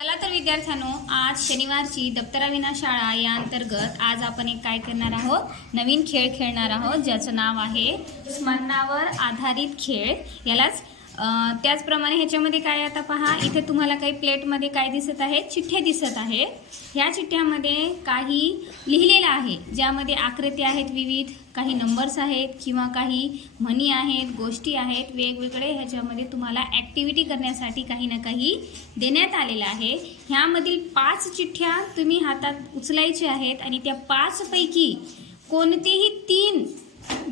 चला तर विद्यार्थ्यांनो आज शनिवारची दप्तराविना शाळा या अंतर्गत आज आपण एक काय करणार आहोत? नवीन खेळ खेळणार आहोत ज्याचं नाव आहे स्मरणावर आधारित खेळ. यालाच त्याचप्रमाणे ह्याच्यामध्ये काय आता पहा इथे तुम्हाला काही प्लेटमध्ये काय दिसत आहे? चिठ्ठ्या दिसत आहे ह्या चिठ्ठ्यामध्ये काही लिहिलेलं आहे ज्यामध्ये आकृती आहेत विविध काही नंबर्स आहेत किंवा काही म्हणी आहेत गोष्टी आहेत वेगवेगळे ह्याच्यामध्ये तुम्हाला ॲक्टिव्हिटी करण्यासाठी काही ना काही देण्यात आलेलं आहे. ह्यामधील पाच चिठ्ठ्या तुम्ही हातात उचलायच्या आहेत आणि त्या पाचपैकी कोणतेही तीन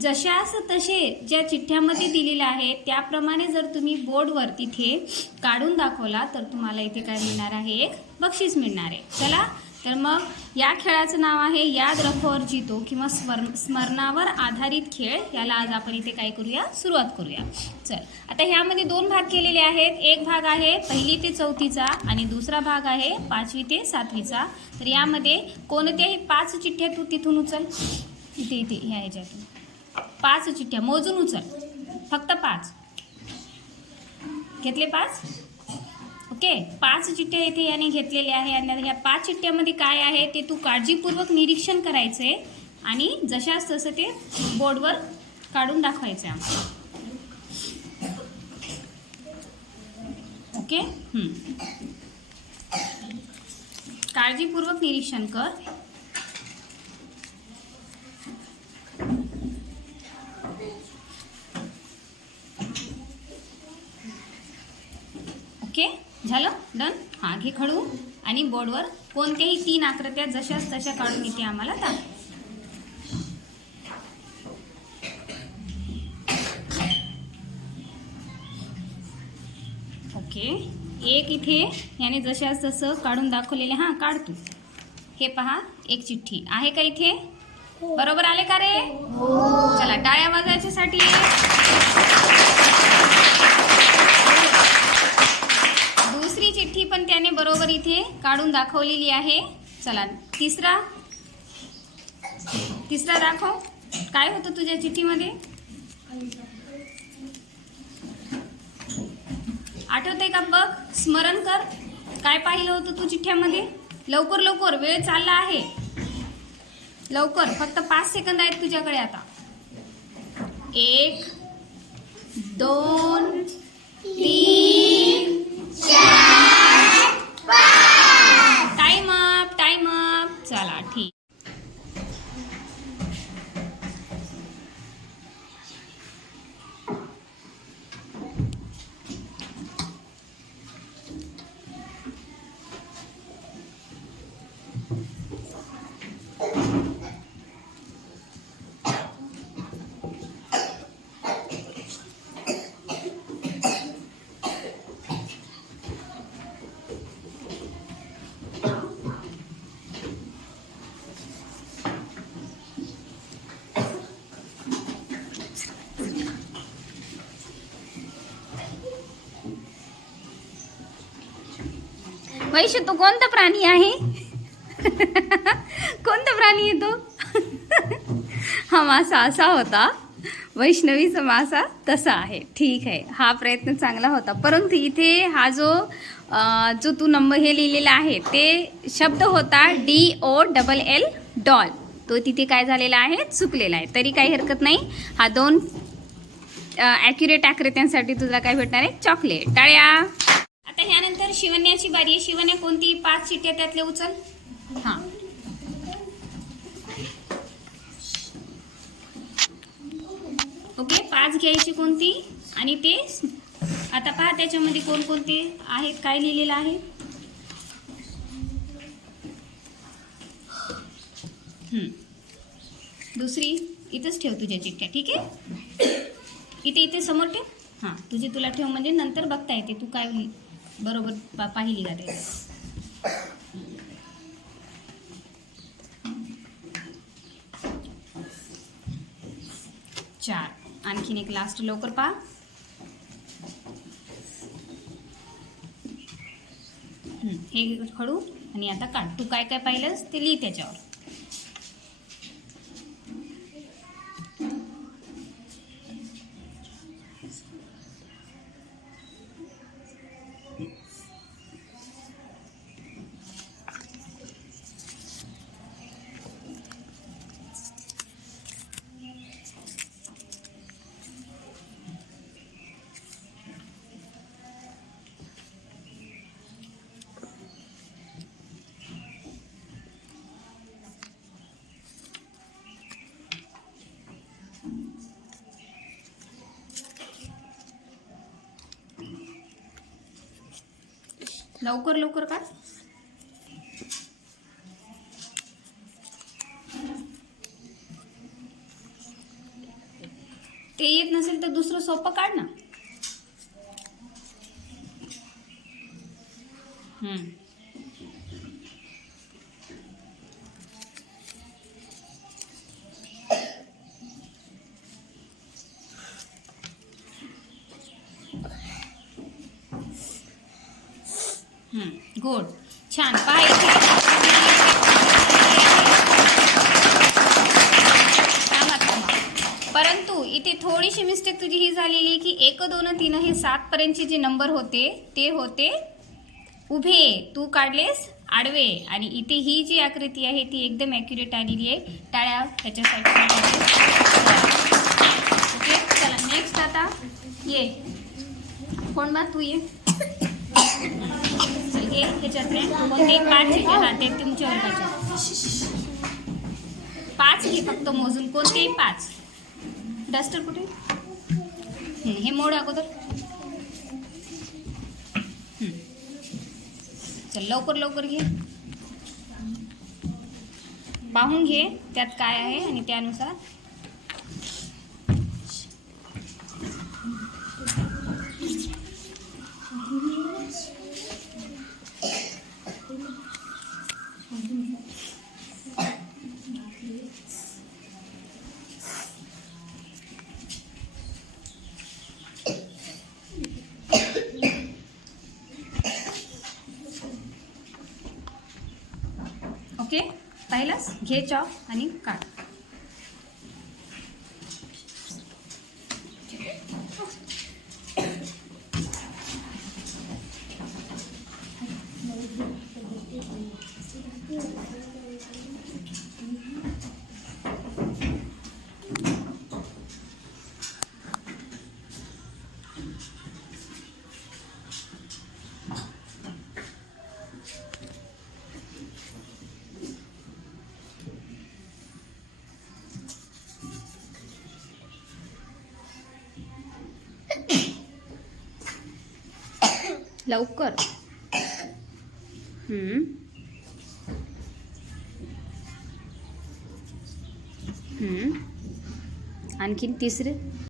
जशास तसे ज्या चिठ्ठ्यामध्ये दिलेल्या आहेत त्याप्रमाणे जर तुम्ही बोर्डवर तिथे काढून दाखवला तर तुम्हाला इथे काय मिळणार आहे? एक बक्षीस मिळणार आहे. चला तर मग या खेळाचं नाव आहे याद रखोवर जितो किंवा स्मर स्मरणावर आधारित खेळ. याला आज आपण इथे काय करूया? सुरुवात करूया. चल आता ह्यामध्ये दोन भाग केलेले आहेत. एक भाग आहे पहिली ते चौथीचा आणि दुसरा भाग आहे पाचवी ते सातवीचा. तर यामध्ये कोणत्याही पाच चिठ्ठ्या तू तिथून उचल. इथे इथे ह्या ह्याच्यातून. पाच चिठ्ठ्या. मोजून उचल. फक्त पाच. घेतले पाच? ओके. पाच चिठ्ठ्या इथे याने घेतलेल्या आहे. आणि ह्या पाच चिठ्ठ्यामध्ये काय आहे ते तू काळजीपूर्वक निरीक्षण करायचे आणि जशास तसं ते बोर्डवर काढून दाखवायचं आम्हाला. ओके? काळजीपूर्वक निरीक्षण कर. हां खडू आणि बोर्डवर कोणत्याही तीन आकृत्या जशाच तशा काढून इथे आम्हाला दाखव ओके. एक इथे याने जशाच तसं काढून दाखवलेले. हां काढ तू. हे पहा एक चिठ्ठी. आहे का इथे? बरोबर आले का रे? चला टाळ्या वाजायच्यासाठी पण त्याने बरोबर इथे काढून दाखवलेली आहे. चला तिसरा. तिसरा दाखव. काय होतं तुझ्या चिठ्ठीमध्ये? आठवतंय का बघ? स्मरण कर. काय पाहिलं होतं तू चिठ्ठ्यामध्ये? लवकर लवकर. वेळ चालला आहे. लवकर. फक्त पाच सेकंद आहेत तुझ्याकडे आता. एक दोन तीन चार. चला ठीक. वैश्य तो कोणता प्राणी आहे? कोणता प्राणी आहे तो? हा मासा असा होता. वैष्णवीचा मासा तसा आहे. ठीक आहे. हा प्रयत्न चांगला होता. परंतु इथे हा जो जो तू नंबर हे लिहिलेला आहे ते शब्द होता D O double L doll तो तिथे काय झालेला आहे? चुकलेला आहे. तरी काही हरकत नाही. हा दोन ॲक्युरेट आकृत्यांसाठी तुला काय भेटणार आहे? चॉकलेट टाळ्या! आता ह्यानंतर शिवण्याची बारी आहे. शिवण्या कोणती? पाच चिठ्ठ्या त्यातले उचल. हां. ओके पाच घ्यायची कोणती? आणि ते आता पहा त्याच्यामध्ये कोणकोणते आहेत काय लिहिलेलं आहे. दुसरी इथंच ठेव तुझ्या चिठ्ठ्या ठीक आहे? इथे इथे समोर ठेव. हां तुझी तुला ठेव म्हणजे नंतर बघता येते तू काय लिहि- बरोबर पा पाहिली का ते चार. आणखीन एक लास्ट लवकर पहा. हे खडू आणि आता काढ. तू काय काय पाहिलंस ते लिही त्याच्यावर. लवकर लवकर का ते येत नसेल तर दुसरं सोपं काढ ना हम्म. गुड छान. पहा परंतु इथे थोडीशी मिस्टेक तुझी ही झालेली की एक दोन तीन हे सात पर्यंतचे जे नंबर होते ते होते उभे. तू काढलेस आडवे. आणि इथे ही जी आकृती आहे ती एकदम ॲक्युरेट आलेली आहे. टाळ्या त्याच्यासाठी ओके चला नेक्स्ट आता. ये. कोण बा? तू ये. एक हे ह्याच्यातले कोणते पाच आहे हा ते तुमच्या अंकाचे पाच घे फक्त मोजून कोणतेही पाच. डस्टर कुठे? हे मोड अगोदर. चल लवकर लवकर घे. पाहून घे त्यात काय आहे आणि त्यानुसार पाहिलंस घे चॉप आणि काढ. लवकर. आणखीन तिसरे?